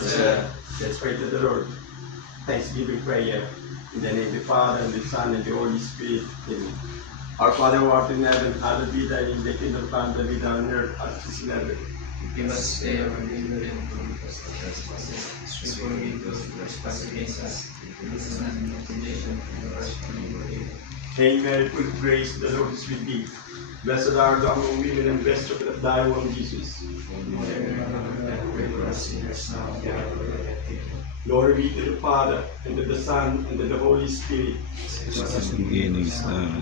sir. Let's pray to the Lord. Thanksgiving prayer. In the name of the Father, and the Son, and the Holy Spirit. Amen. Our Father who art in heaven, hallowed be thy name. Thy kingdom come, thy will be done on earth as it is in heaven. Give us today our daily bread and forgive us our trespasses, as we forgive those who trespass against us. Lead us not into temptation, but deliver us from evil. Amen. Hail Mary, full of grace, the Lord is with thee. Blessed art thou among women, and blessed is the fruit of thy womb, Jesus. Mother of God, pray for us sinners now and at the hour of our death. Amen. Glory be to the Father, and to the Son, and to the Holy Spirit. Beginning, now,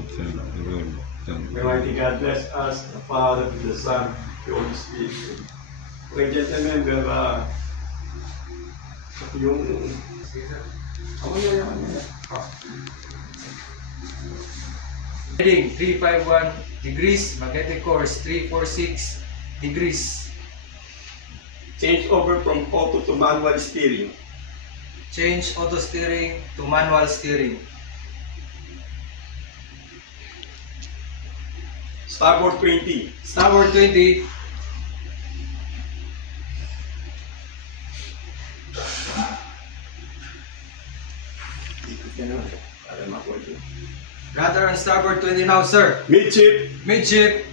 and May Almighty God bless us, the Father, the Son, the Holy Spirit. Okay, gentlemen, we have yung... Heading 351 degrees, magnetic course 346 degrees. Change over from auto to manual steering. Change auto steering to manual steering. Starboard 20. Starboard 20. Rudder on starboard 20 now, sir. Midship. Midship.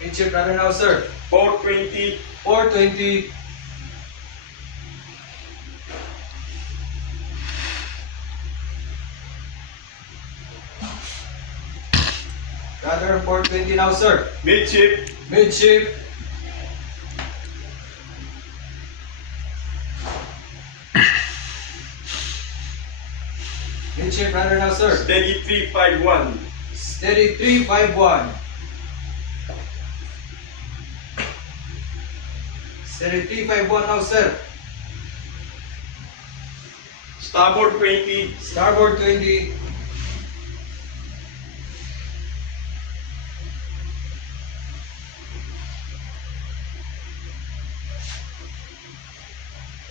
Midship rudder now, sir. 420. 420. Rudder on 420 now, sir. Midship. Midship. Midship rudder now, sir. Steady 351. Steady 351. Steady 351 now, sir. Starboard 20. Starboard 20.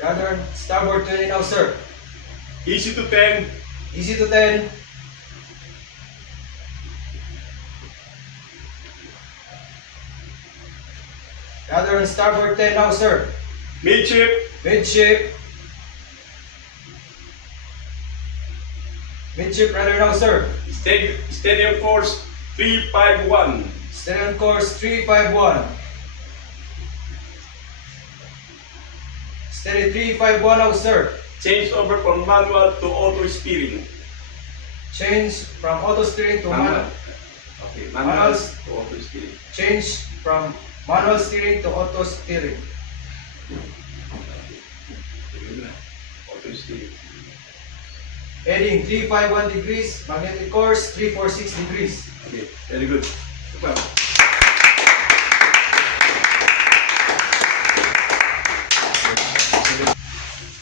Rudder starboard 20 now, sir. Easy to 10. Easy to 10. Rudder on starboard 10 now, sir. Midship. Midship. Midship rudder now, sir. Steady on course 351. Steady on course 351. Steady 351 now, sir. Change over from manual to auto steering. Change from auto steering to manual. Okay, Manual. to auto steering. Change from manual steering to auto steering. Auto steering. Heading 351 degrees, magnetic course 346 degrees. Okay, very good. Super.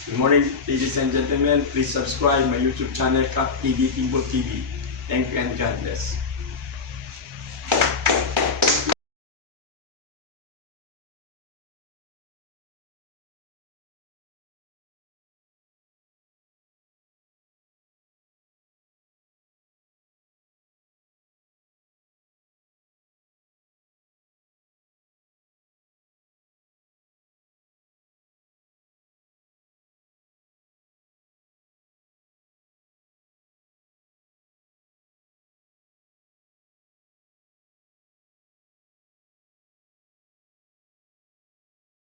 Good morning, ladies and gentlemen. Please subscribe my YouTube channel, Kak TV Timbo TV. Thank you and God bless.